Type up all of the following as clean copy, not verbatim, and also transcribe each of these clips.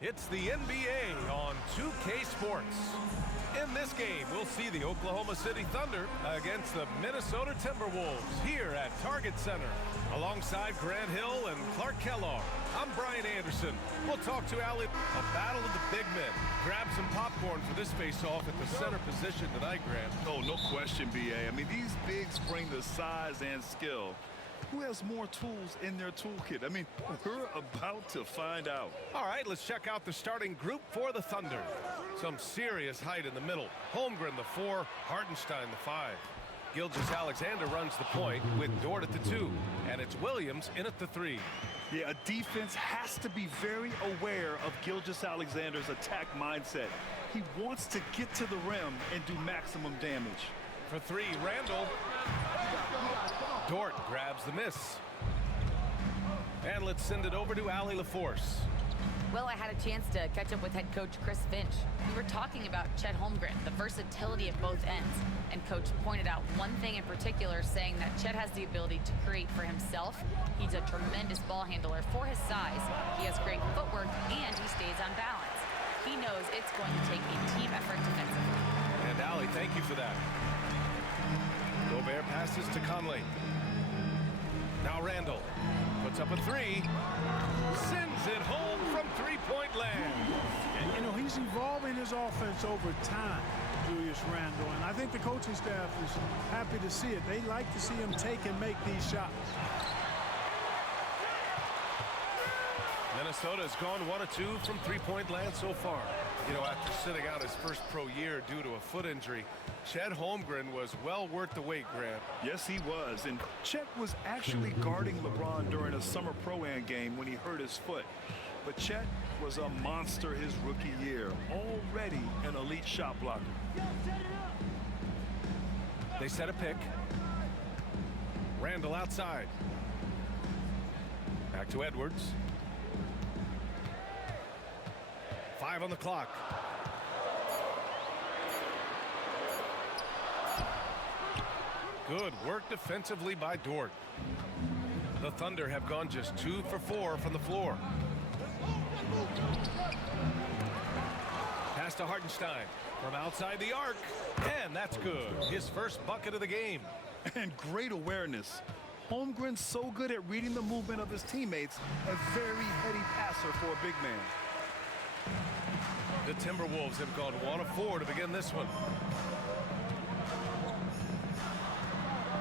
It's the NBA on 2K Sports. In this game, we'll see the Oklahoma City Thunder against the Minnesota Timberwolves here at Target Center. Alongside Grant Hill and Clark Kellogg, I'm Brian Anderson. We'll talk to Allie. A battle of the big men. Grab some popcorn for this face-off at the center position tonight, Grant. Oh, no question, B.A. I mean, these bigs bring the size and skill. Who has more tools in their toolkit? I mean, we're about to find out. All right, let's check out the starting group for the Thunder. Some serious height in the middle. Holmgren, the 4, Hartenstein, the 5. Gilgeous-Alexander runs the point with Dort at the 2, and it's Williams in at the 3. Yeah, a defense has to be very aware of Gilgeous-Alexander's attack mindset. He wants to get to the rim and do maximum damage. For 3, Randall. Dort grabs the miss. And let's send it over to Allie LaForce. Well, I had a chance to catch up with head coach Chris Finch. We were talking about Chet Holmgren, the versatility at both ends. And coach pointed out one thing in particular, saying that Chet has the ability to create for himself. He's a tremendous ball handler for his size. He has great footwork, and he stays on balance. He knows it's going to take a team effort defensively. And Allie, thank you for that. Gobert passes to Conley. Now Randall puts up a 3. Sends it home from three-point land. And, you know, he's evolving his offense over time, Julius Randle. And I think the coaching staff is happy to see it. They like to see him take and make these shots. Minnesota has gone 1 of 2 from three-point land so far. You know, after sitting out his first pro year due to a foot injury, Chet Holmgren was well worth the wait, Grant. Yes, he was. And Chet was actually guarding LeBron during a summer Pro-Am game when he hurt his foot. But Chet was a monster his rookie year, already an elite shot blocker. They set a pick. Randall outside. Back to Edwards. 5 on the clock. Good work defensively by Dort. The Thunder have gone just 2 for 4 from the floor. Pass to Hartenstein from outside the arc, and that's good. His first bucket of the game. And great awareness. Holmgren's so good at reading the movement of his teammates, a very heady passer for a big man. The Timberwolves have gone 1 of 4 to begin this one.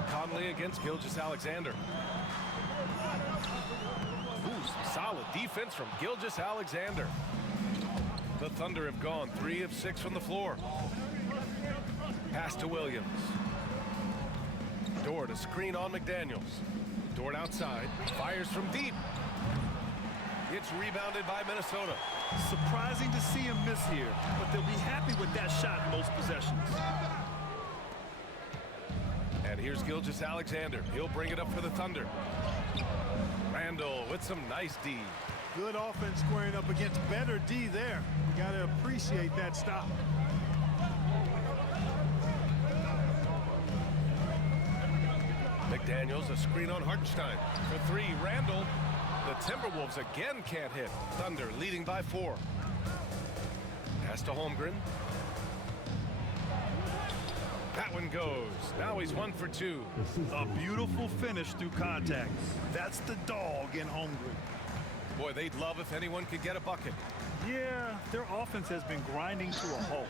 Conley against Gilgeous-Alexander. Ooh, some solid defense from Gilgeous-Alexander. The Thunder have gone 3 of 6 from the floor. Pass to Williams. Dort, a screen on McDaniels. Dort outside, fires from deep. It's rebounded by Minnesota. Surprising to see him miss here, but they'll be happy with that shot in most possessions. And here's Gilgeous-Alexander. He'll bring it up for the Thunder. Randall with some nice D. Good offense squaring up against better D there. You got to appreciate that stop. McDaniels, a screen on Hartenstein. For 3, Randall. The Timberwolves again can't hit. Thunder leading by 4. Pass to Holmgren. That one goes. Now he's 1 for 2. A beautiful finish through contact. That's the dog in Holmgren. Boy, they'd love if anyone could get a bucket. Yeah, their offense has been grinding to a halt.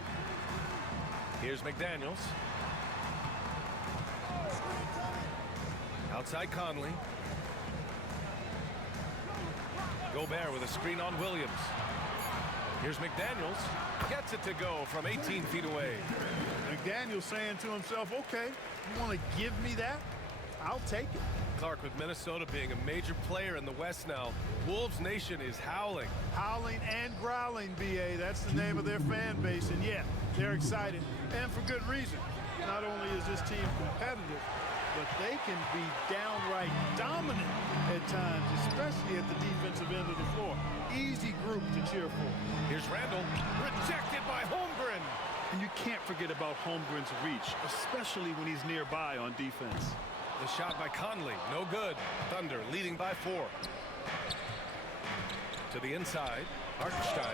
Here's McDaniels. Outside Conley. Gobert with a screen on Williams. Here's McDaniels. Gets it to go from 18 feet away. McDaniels saying to himself, okay, you want to give me that? I'll take it. Clark, with Minnesota being a major player in the West now, Wolves Nation is howling. Howling and growling, B.A. That's the name of their fan base. And yeah, they're excited, and for good reason. Not only is this team competitive, but they can be downright dominant at times, especially at the defensive end of the floor. Easy group to cheer for. Here's Randall, rejected by Holmgren. And you can't forget about Holmgren's reach, especially when he's nearby on defense. The shot by Conley, no good. Thunder leading by 4. To the inside, Hartenstein.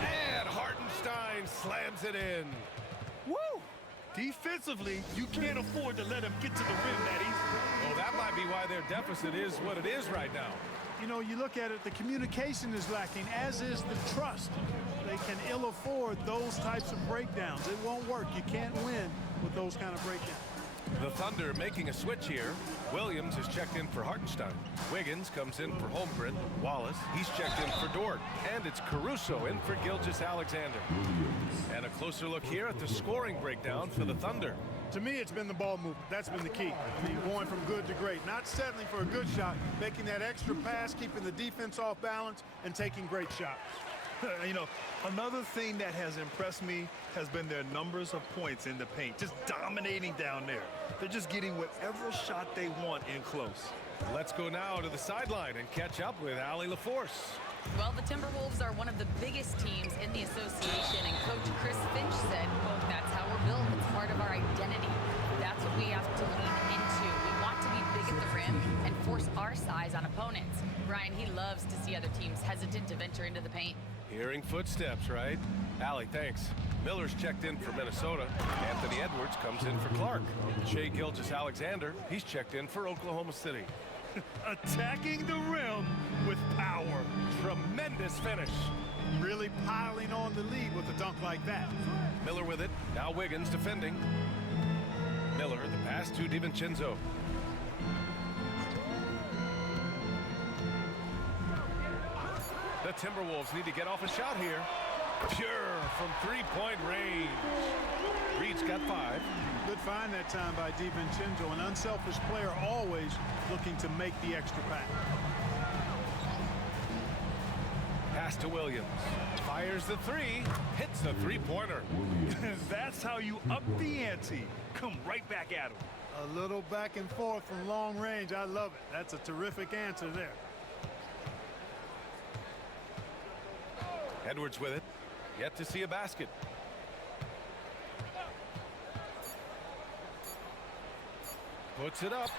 And Hartenstein slams it in. Woo! Defensively, you can't afford to let him get to the rim that easily. Well, that might be why their deficit is what it is right now. You know, you look at it, the communication is lacking, as is the trust. They can ill afford those types of breakdowns. It won't work. You can't win with those kind of breakdowns. The Thunder making a switch here. Williams is checked in for Hartenstein. Wiggins comes in for Holmgren. Wallace, he's checked in for Dort. And it's Caruso in for Gilgeous-Alexander. And a closer look here at the scoring breakdown for the Thunder. To me, it's been the ball movement. That's been the key. I mean, going from good to great. Not settling for a good shot, making that extra pass, keeping the defense off balance, and taking great shots. You know, another thing that has impressed me has been their numbers of points in the paint, just dominating down there. They're just getting whatever shot they want in close. Let's go now to the sideline and catch up with Allie LaForce. Well, the Timberwolves are one of the biggest teams in the association, and Coach Chris Finch said, quote, "That's how we're built. It's part of our identity. That's what we have to lean into. We want to be big at the rim and force our size on opponents." Brian, he loves to see other teams hesitant to venture into the paint. Hearing footsteps, right? Allie, thanks. Miller's checked in for Minnesota. Anthony Edwards comes in for Clark. Shai Gilgeous-Alexander, he's checked in for Oklahoma City. Attacking the rim with power. Tremendous finish. Really piling on the lead with a dunk like that. Miller with it. Now Wiggins defending. Miller, the pass to DiVincenzo. The Timberwolves need to get off a shot here. Pure from three-point range. Reed's got 5. Good find that time by DiVincenzo, an unselfish player always looking to make the extra pass. Pass to Williams. Fires the 3. Hits the three-pointer. That's how you up the ante. Come right back at him. A little back and forth from long range. I love it. That's a terrific answer there. Edwards with it. Yet to see a basket. Puts it up.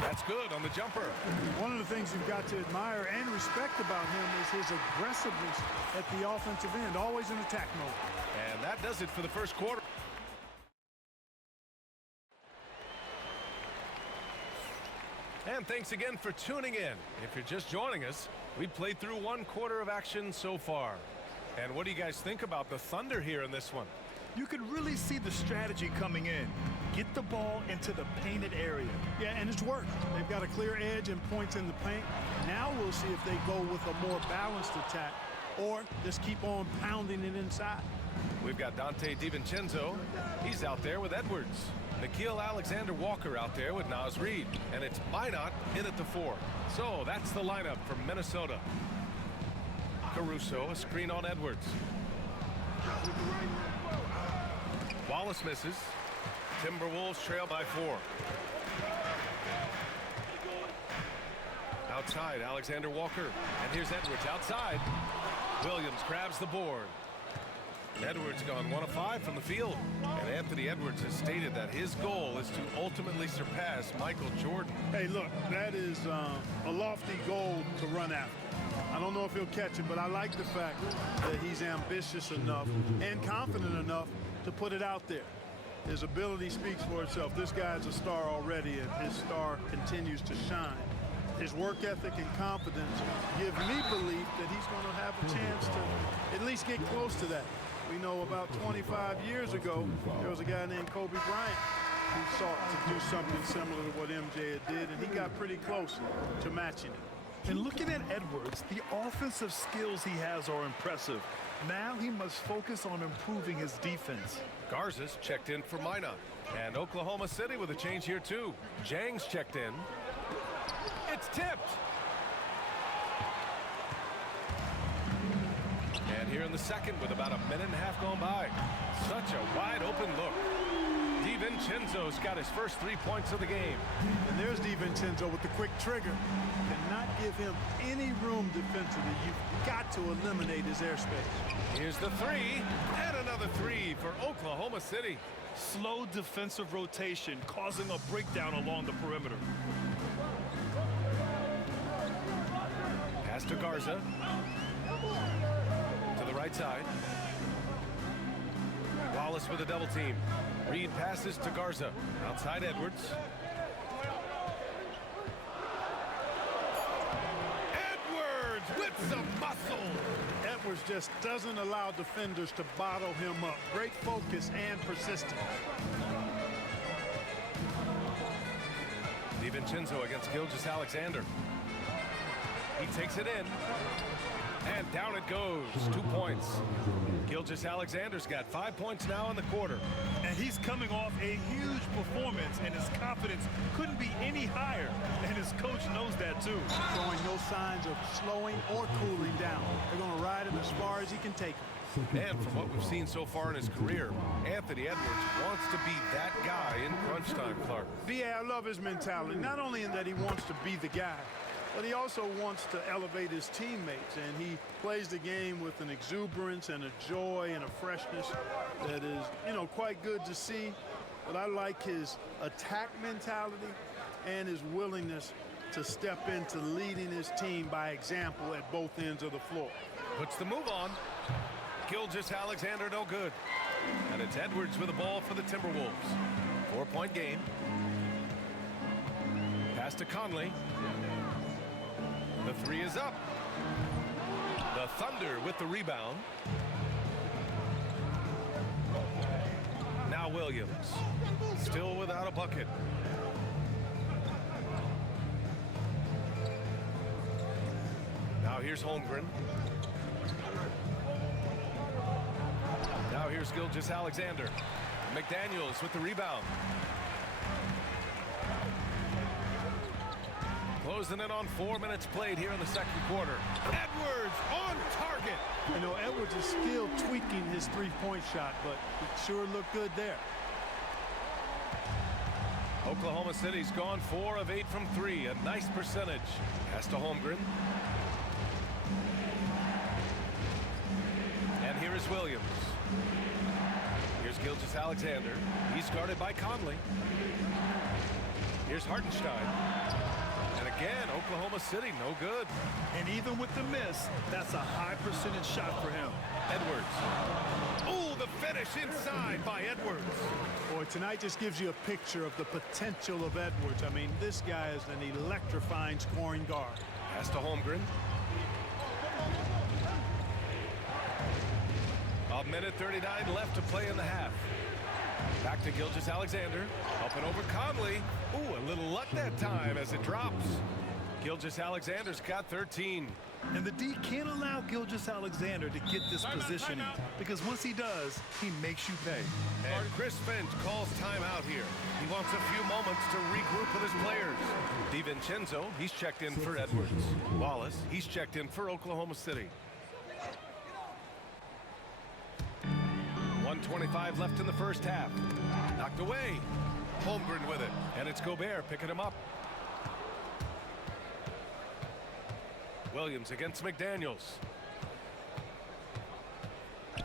That's good on the jumper. One of the things you've got to admire and respect about him is his aggressiveness at the offensive end, always in attack mode. And that does it for the first quarter. And thanks again for tuning in. If you're just joining us, we played through 1 quarter of action so far. And what do you guys think about the Thunder here in this one? You could really see the strategy coming in. Get the ball into the painted area. Yeah, and it's worked. They've got a clear edge and points in the paint. Now we'll see if they go with a more balanced attack or just keep on pounding it inside. We've got Dante DiVincenzo. He's out there with Edwards. Alexander Walker out there with Naz Reid. And it's Minot in at the 4. So that's the lineup for Minnesota. Caruso, a screen on Edwards. Wallace misses. Timberwolves trail by 4. Outside, Alexander Walker. And here's Edwards outside. Williams grabs the board. Edwards gone 1 of 5 from the field. And Anthony Edwards has stated that his goal is to ultimately surpass Michael Jordan. Hey, look, that is a lofty goal to run after. I don't know if he'll catch it, but I like the fact that he's ambitious enough and confident enough to put it out there. His ability speaks for itself. This guy's a star already, and his star continues to shine. His work ethic and confidence give me belief that he's going to have a chance to at least get close to that. We know about 25 years ago, there was a guy named Kobe Bryant who sought to do something similar to what MJ did, and he got pretty close to matching it. And looking at Edwards, the offensive skills he has are impressive. Now he must focus on improving his defense. Garza's checked in for Minot. And Oklahoma City with a change here too. Jang's checked in. It's tipped. And here in the second with about a minute and a half gone by. Such a wide open look. DiVincenzo's got his first 3 points of the game. And there's DiVincenzo with the quick trigger. Cannot give him any room defensively. You've got to eliminate his airspace. Here's the 3 and another 3 for Oklahoma City. Slow defensive rotation causing a breakdown along the perimeter. Pass to Garza. To the right side. Wallace with a double team. Reed passes to Garza. Outside Edwards. Edwards with some muscle. Edwards just doesn't allow defenders to bottle him up. Great focus and persistence. DiVincenzo against Gilgeous-Alexander. He takes it in. And down it goes. 2 points. Gilgeous-Alexander's got 5 points now in the quarter. And he's coming off a huge performance, and his confidence couldn't be any higher. And his coach knows that too. Showing no signs of slowing or cooling down. They're going to ride him as far as he can take him. And from what we've seen so far in his career, Anthony Edwards wants to be that guy in crunch time, Clark. B.A., I love his mentality. Not only in that he wants to be the guy, but he also wants to elevate his teammates, and he plays the game with an exuberance and a joy and a freshness that is, quite good to see. But I like his attack mentality and his willingness to step into leading his team by example at both ends of the floor. Puts the move on. Gilgeous-Alexander no good. And it's Edwards with the ball for the Timberwolves. 4-point game. Pass to Conley. The three is up. The Thunder with the rebound. Now Williams. Still without a bucket. Now here's Holmgren. Now here's Gilgeous-Alexander. McDaniels with the rebound. Closing in on 4 minutes played here in the second quarter. Edwards on target. Edwards is still tweaking his three-point shot, but it sure looked good there. Oklahoma City's gone 4 of 8 from 3. A nice percentage. Pass to Holmgren. And here is Williams. Here's Gilgeous-Alexander. He's guarded by Conley. Here's Hartenstein. And again, Oklahoma City, no good. And even with the miss, that's a high percentage shot for him. Edwards. Oh, the finish inside by Edwards. Boy, tonight just gives you a picture of the potential of Edwards. I mean, this guy is an electrifying scoring guard. Pass to Holmgren. A minute 39 left to play in the half. Back to Gilgeous-Alexander. Up and over Conley. Ooh, a little luck that time as it drops. Gilgeous-Alexander's got 13. And the D can't allow Gilgeous-Alexander to get this positioning, because once he does, he makes you pay. And Chris Finch calls timeout here. He wants a few moments to regroup with his players. DiVincenzo, he's checked in for Edwards. Wallace, he's checked in for Oklahoma City. 1:25 left in the first half. Knocked away. Holmgren with it. And it's Gobert picking him up. Williams against McDaniels.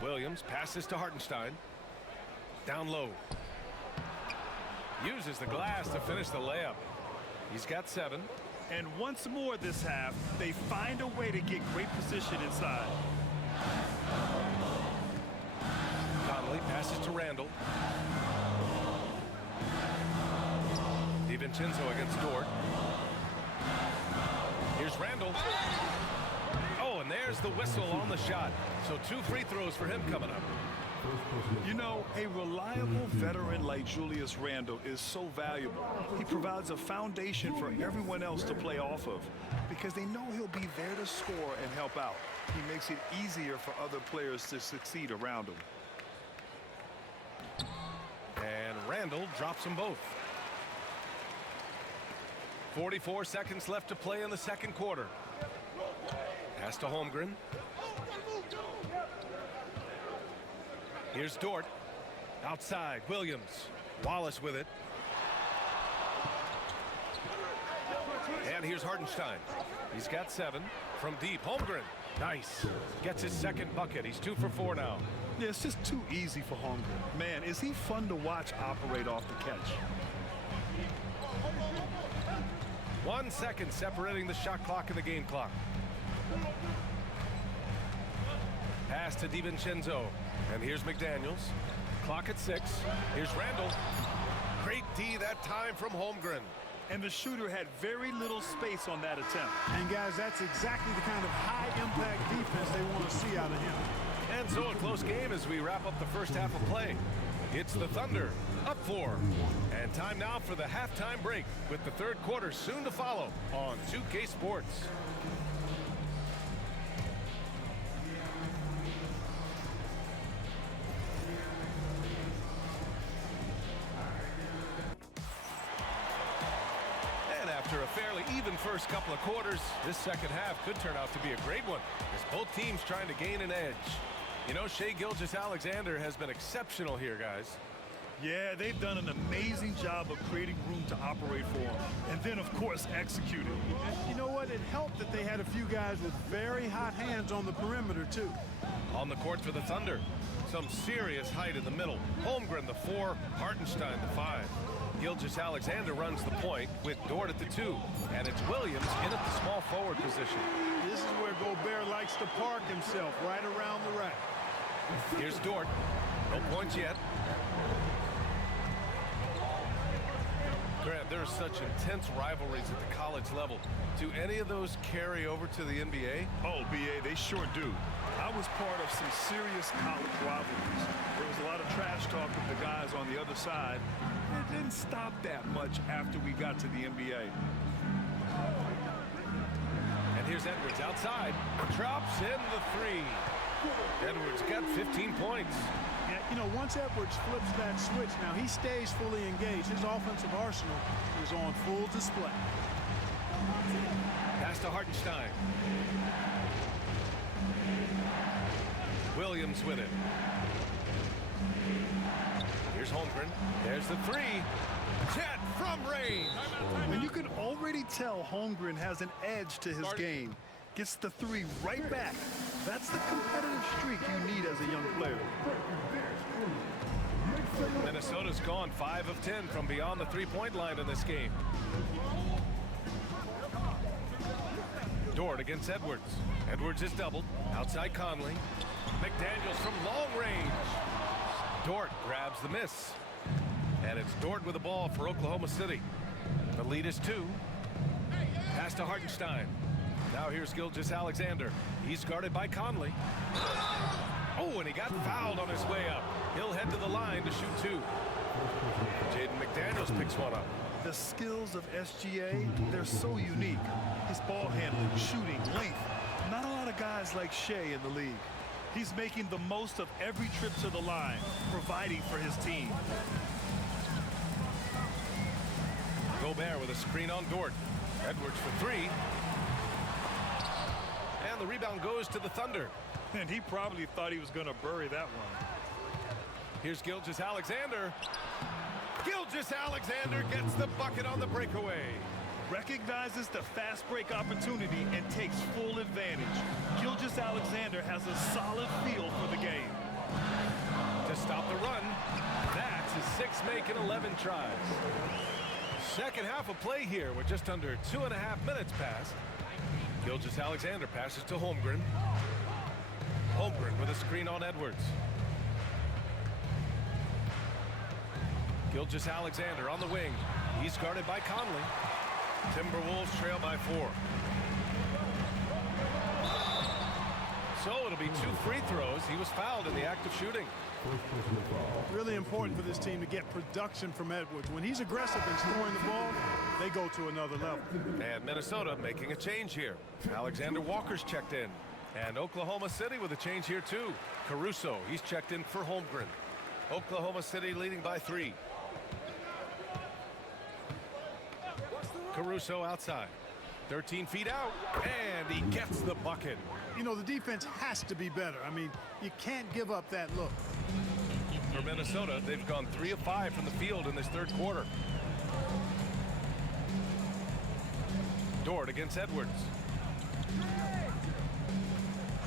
Williams passes to Hartenstein. Down low. Uses the glass to finish the layup. He's got 7. And once more this half, they find a way to get great position inside. Conley passes to Randall. DiVincenzo against Dort. Here's Randall. Oh, and there's the whistle on the shot. So 2 free throws for him coming up. You know, a reliable veteran like Julius Randle is so valuable. He provides a foundation for everyone else to play off of, because they know he'll be there to score and help out. He makes it easier for other players to succeed around him. And Randall drops them both. 44 seconds left to play in the second quarter. Pass to Holmgren. Here's Dort. Outside, Williams. Wallace with it. And here's Hartenstein. He's got 7 from deep. Holmgren. Nice. Gets his second bucket. He's 2 for 4 now. Yeah, it's just too easy for Holmgren. Man, is he fun to watch operate off the catch. 1 second separating the shot clock and the game clock. Pass to DiVincenzo. And here's McDaniels. Clock at 6. Here's Randall. Great D that time from Holmgren. And the shooter had very little space on that attempt. And guys, that's exactly the kind of high-impact defense they want to see out of him. And so a close game as we wrap up the first half of play. It's the Thunder up 4. And time now for the halftime break with the third quarter soon to follow on 2K Sports. And after a fairly even first couple of quarters, this second half could turn out to be a great one as both teams trying to gain an edge. You know, Shai Gilgeous-Alexander has been exceptional here, guys. Yeah, they've done an amazing job of creating room to operate for him. And then, of course, executing. And you know what? It helped that they had a few guys with very hot hands on the perimeter, too. On the court for the Thunder, some serious height in the middle. Holmgren, the 4, Hartenstein, the 5. Gilgeous-Alexander runs the point with Dort at the 2. And it's Williams in at the small forward position. This is where Gobert likes to park himself, right around the rack. Here's Dort. No points yet. Grant, there are such intense rivalries at the college level. Do any of those carry over to the NBA? Oh, BA, they sure do. I was part of some serious college rivalries. There was a lot of trash talk with the guys on the other side. It didn't stop that much after we got to the NBA. And here's Edwards outside. Drops in the 3. Edwards got 15 points. Yeah, you know, once Edwards flips that switch, now he stays fully engaged. His offensive arsenal is on full display. Pass to Hartenstein. Williams with it. Here's Holmgren. There's the 3. Chet from range. And you can already tell Holmgren has an edge to his game. Gets the 3 right back. That's the competitive streak you need as a young player. Minnesota's gone 5 of 10 from beyond the three-point line in this game. Dort against Edwards. Edwards is doubled. Outside Conley. McDaniels from long range. Dort grabs the miss. And it's Dort with the ball for Oklahoma City. The lead is 2. Pass to Hartenstein. Now here's Gilgeous-Alexander. He's guarded by Conley. Oh, and he got fouled on his way up. He'll head to the line to shoot 2. Jaden McDaniels picks one up. The skills of SGA, they're so unique. His ball handling, shooting, length. Not a lot of guys like Shai in the league. He's making the most of every trip to the line, providing for his team. Gobert with a screen on Dort. Edwards for 3. And the rebound goes to the Thunder. And he probably thought he was going to bury that one. Here's Gilgeous-Alexander. Gilgeous-Alexander gets the bucket on the breakaway. Recognizes the fast break opportunity and takes full advantage. Gilgeous-Alexander has a solid feel for the game. To stop the run, that's his 6th make in 11 tries. Second half of play here with just under 2.5 minutes passed. Gilgeous-Alexander passes to Holmgren. Holmgren with a screen on Edwards. Gilgeous-Alexander on the wing. He's guarded by Conley. Timberwolves trail by 4. So it'll be 2 free throws. He was fouled in the act of shooting. Really important for this team to get production from Edwards. When he's aggressive in scoring the ball, they go to another level. And Minnesota making a change here. Alexander Walker's checked in. And Oklahoma City with a change here too. Caruso, he's checked in for Holmgren. Oklahoma City leading by 3. Caruso outside. 13 feet out. And he gets the bucket. You know, the defense has to be better. I mean, you can't give up that look. For Minnesota, they've gone 3 of 5 from the field in this third quarter. Dort against Edwards.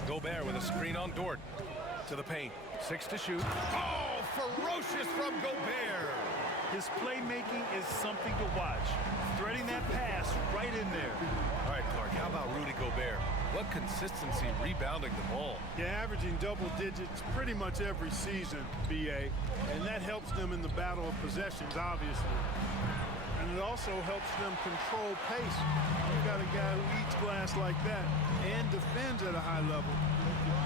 Gobert with a screen on Dort. To the paint. 6 to shoot. Oh, ferocious from Gobert. His playmaking is something to watch. Threading that pass right in there. All right, Clark, how about Rudy Gobert? What consistency rebounding the ball. Yeah, averaging double digits pretty much every season, BA, and that helps them in the battle of possessions, obviously. And it also helps them control pace. You've got a guy who eats glass like that and defends at a high level.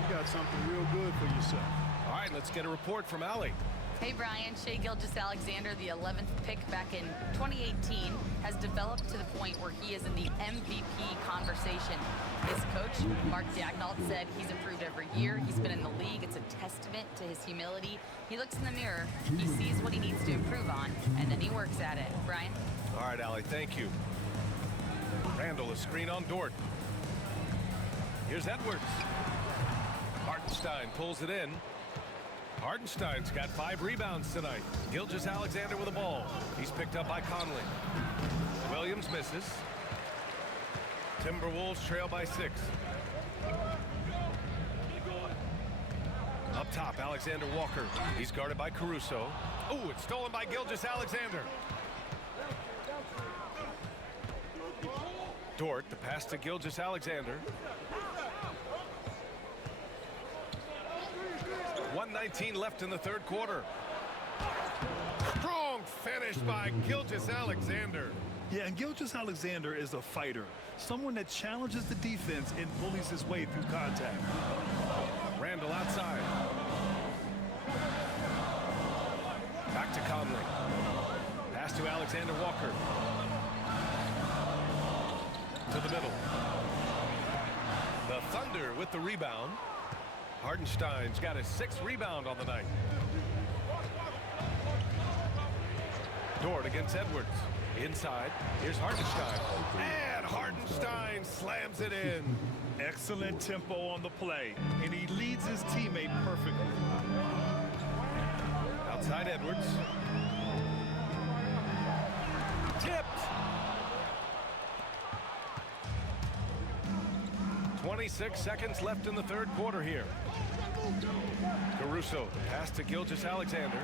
You got something real good for yourself. All right, let's get a report from Allie. Hey, Brian. Shai Gilgeous-Alexander, the 11th pick back in 2018, has developed to the point where he is in the MVP conversation. His coach, Mark Daignault, said he's improved every year. He's been in the league. It's a testament to his humility. He looks in the mirror, he sees what he needs to improve on, and then he works at it. Brian? All right, Allie, thank you. Randall, a screen on Dort. Here's Edwards. Hartenstein pulls it in. Hartenstein's got 5 rebounds tonight. Gilgeous-Alexander with the ball. He's picked up by Conley. Williams misses. Timberwolves trail by 6. Up top, Alexander Walker. He's guarded by Caruso. Oh, it's stolen by Gilgeous-Alexander. Dort, the pass to Gilgeous-Alexander. 1:19 left in the third quarter. Strong finish by Gilgeous-Alexander. Yeah, and Gilgeous-Alexander is a fighter, someone that challenges the defense and bullies his way through contact. Randall outside. Back to Conley. Pass to Alexander Walker. To the middle. The Thunder with the rebound. Hartenstein's got his 6th rebound on the night. Dort against Edwards. Inside. Here's Hartenstein. And Hartenstein slams it in. Excellent tempo on the play, and he leads his teammate perfectly. Outside Edwards. Tipped. 26 seconds left in the third quarter here. Caruso, pass to Gilgeous-Alexander.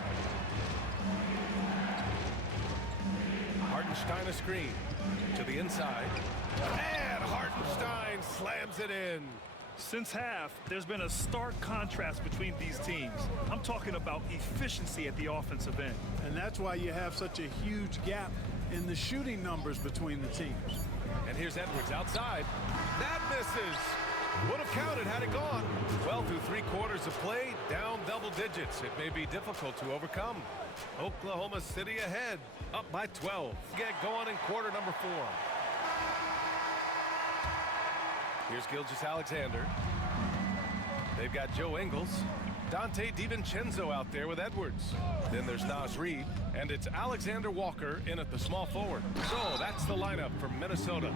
Hartenstein a screen to the inside. And Hartenstein slams it in. Since half, there's been a stark contrast between these teams. I'm talking about efficiency at the offensive end. And that's why you have such a huge gap in the shooting numbers between the teams. And here's Edwards outside. That misses. Would have counted had it gone. Well, through 3 quarters of play, down double digits. It may be difficult to overcome. Oklahoma City ahead, up by 12. Get going in quarter number 4. Here's Gilgeous-Alexander. They've got Joe Ingles. Dante DiVincenzo out there with Edwards. Then there's Naz Reid, and it's Alexander Walker in at the small forward. So that's the lineup from Minnesota.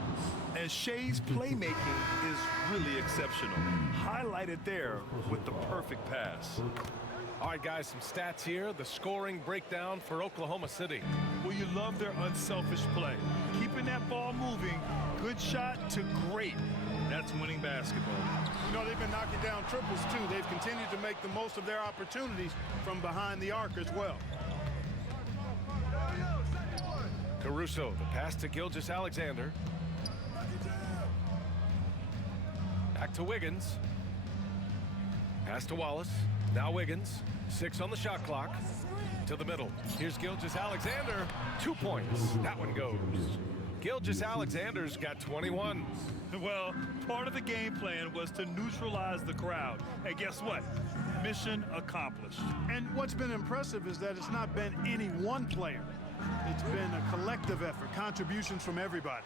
And Shai's playmaking is really exceptional. Highlighted there with the perfect pass. All right, guys, some stats here. The scoring breakdown for Oklahoma City. Well, you love their unselfish play. Keeping that ball moving, good shot to great. That's winning basketball. You know, they've been knocking down triples, too. They've continued to make the most of their opportunities from behind the arc as well. Caruso, the pass to Gilgeous-Alexander. Back to Wiggins. Pass to Wallace. Now Wiggins. 6 on the shot clock. To the middle. Here's Gilgeous-Alexander. 2 points. That one goes. Gilgeous-Alexander's got 21. Well, part of the game plan was to neutralize the crowd. And guess what? Mission accomplished. And what's been impressive is that it's not been any one player. It's been a collective effort, contributions from everybody.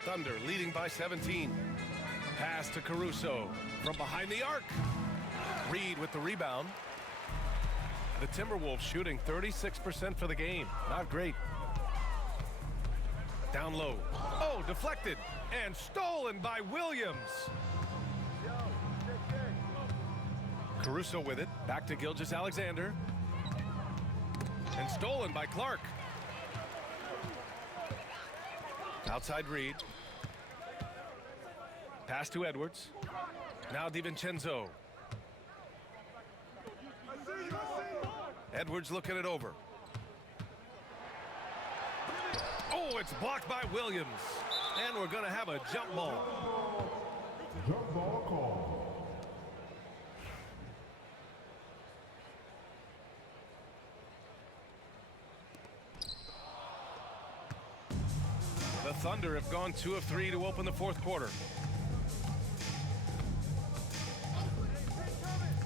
Thunder leading by 17. Pass to Caruso from behind the arc. Reid with the rebound. The Timberwolves shooting 36% for the game. Not great. Down low. Oh, deflected and stolen by Williams. Caruso with it. Back to Gilgeous-Alexander. And stolen by Clark. Outside Reid. Pass to Edwards. Now DiVincenzo. Edwards looking it over. Oh, it's blocked by Williams. And we're going to have a jump ball. Jump ball call. The Thunder have gone 2 of 3 to open the fourth quarter.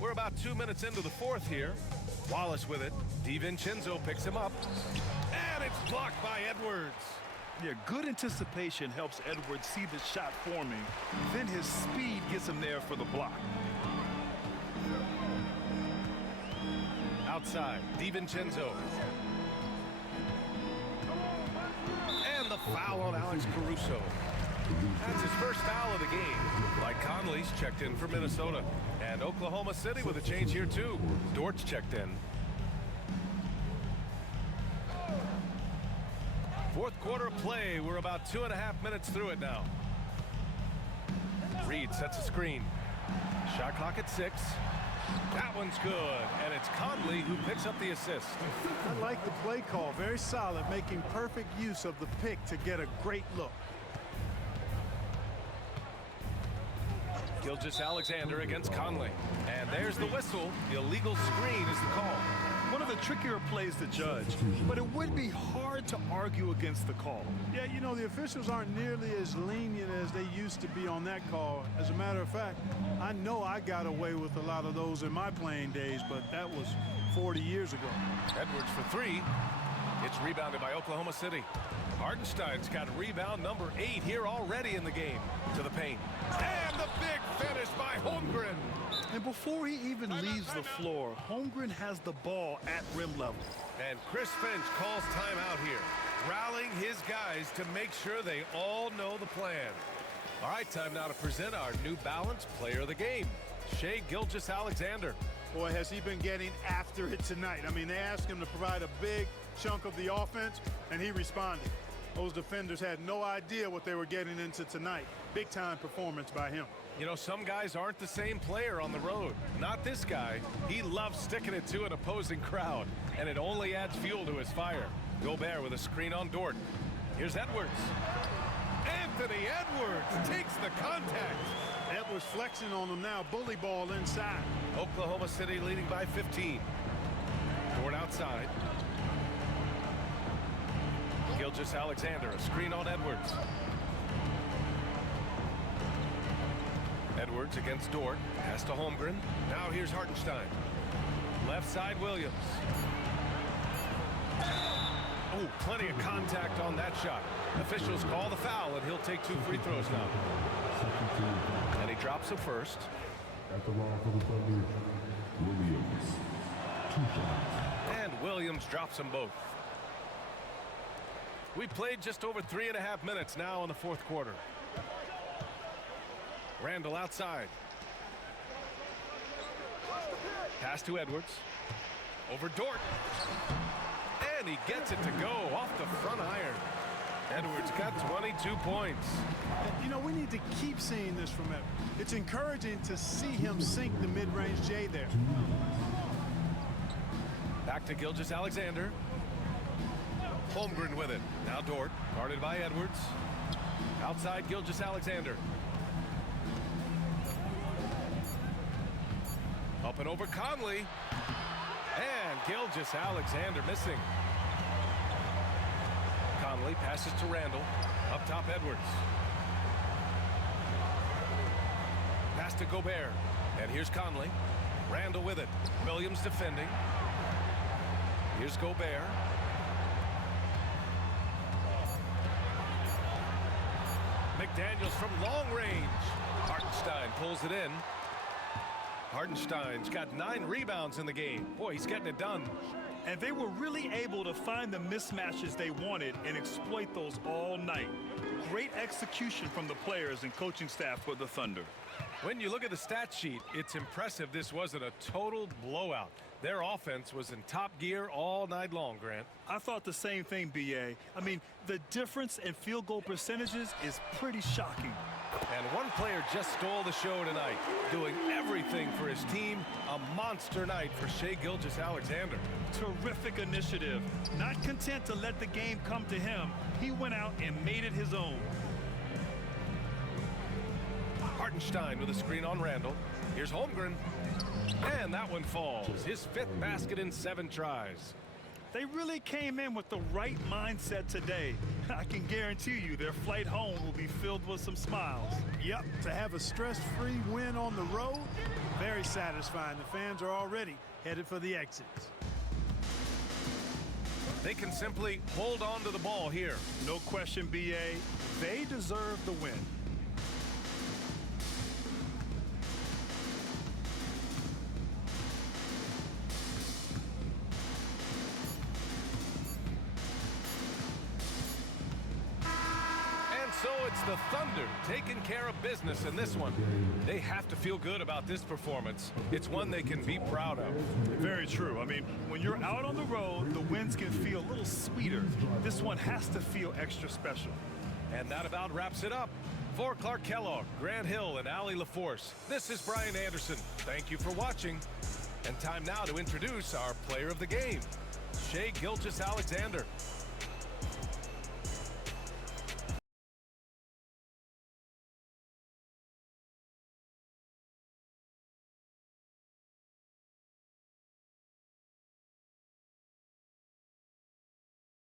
We're about 2 minutes into the fourth here. Wallace with it. DiVincenzo picks him up. And it's blocked by Edwards. Yeah, good anticipation helps Edwards see the shot forming. Then his speed gets him there for the block. Outside, DiVincenzo. And the foul on Alex Caruso. That's his first foul of the game. Mike Conley's checked in for Minnesota. And Oklahoma City with a change here too. Dort's checked in. Fourth quarter play. We're about 2.5 minutes through it now. Reed sets a screen. Shot clock at 6. That one's good. And it's Conley who picks up the assist. I like the play call. Very solid, making perfect use of the pick to get a great look. Gilgeous-Alexander against Conley. And there's the whistle. Illegal screen is the call. One of the trickier plays to judge, but it would be hard to argue against the call. Yeah, you know, the officials aren't nearly as lenient as they used to be on that call. As a matter of fact, I know I got away with a lot of those in my playing days, but that was 40 years ago. Edwards for 3. It's rebounded by Oklahoma City. Hartenstein's got rebound number 8 here already in the game. To the paint. And the big finish by Holmgren. And before he even leaves the floor, Holmgren has the ball at rim level. And Chris Finch calls timeout here, rallying his guys to make sure they all know the plan. All right, time now to present our New Balance player of the game, Shai Gilgeous-Alexander. Boy, has he been getting after it tonight. I mean, they asked him to provide a big chunk of the offense, and he responded. Those defenders had no idea what they were getting into tonight. Big-time performance by him. You know, some guys aren't the same player on the road. Not this guy. He loves sticking it to an opposing crowd, and it only adds fuel to his fire. Gobert with a screen on Dort. Here's Edwards. Anthony Edwards takes the contact. Edwards flexing on him now. Bully ball inside. Oklahoma City leading by 15. Dort outside. Gilgeous-Alexander, a screen on Edwards. Edwards against Dort. Pass to Holmgren. Now here's Hartenstein. Left side, Williams. Oh, plenty of contact on that shot. Officials call the foul, and he'll take 2 free throws now. And he drops it first. At the line for the Thunder, Williams. 2 shots. And Williams drops them both. We played just over 3.5 minutes now in the fourth quarter. Randall outside. Pass to Edwards. Over Dort. And he gets it to go off the front iron. Edwards got 22 points. You know, we need to keep seeing this from Edwards. It's encouraging to see him sink the mid-range J there. Back to Gilgeous-Alexander. Holmgren with it. Now Dort, guarded by Edwards. Outside Gilgeous-Alexander. Up and over Conley. And Gilgeous-Alexander missing. Conley passes to Randall. Up top, Edwards. Pass to Gobert. And here's Conley. Randall with it. Williams defending. Here's Gobert. McDaniels from long range. Hartenstein pulls it in. Hartenstein's got 9 rebounds in the game. Boy, he's getting it done. And they were really able to find the mismatches they wanted and exploit those all night. Great execution from the players and coaching staff for the Thunder. When you look at the stat sheet, it's impressive this wasn't a total blowout. Their offense was in top gear all night long, Grant. I thought the same thing, B.A. I mean, the difference in field goal percentages is pretty shocking. And one player just stole the show tonight, doing everything for his team. A monster night for Shai Gilgeous-Alexander. Terrific initiative. Not content to let the game come to him, he went out and made it his own. Hartenstein with a screen on Randall. Here's Holmgren. And that one falls. His 5th basket in 7 tries. They really came in with the right mindset today. I can guarantee you their flight home will be filled with some smiles. Yep, to have a stress-free win on the road, very satisfying. The fans are already headed for the exits. They can simply hold on to the ball here. No question, BA. They deserve the win. So it's the Thunder taking care of business in this one. They have to feel good about this performance. It's one they can be proud of. Very true. I mean, when you're out on the road, the wins can feel a little sweeter. This one has to feel extra special. And that about wraps it up. For Clark Kellogg, Grant Hill, and Allie LaForce, this is Brian Anderson. Thank you for watching. And time now to introduce our player of the game, Shai Gilgeous-Alexander.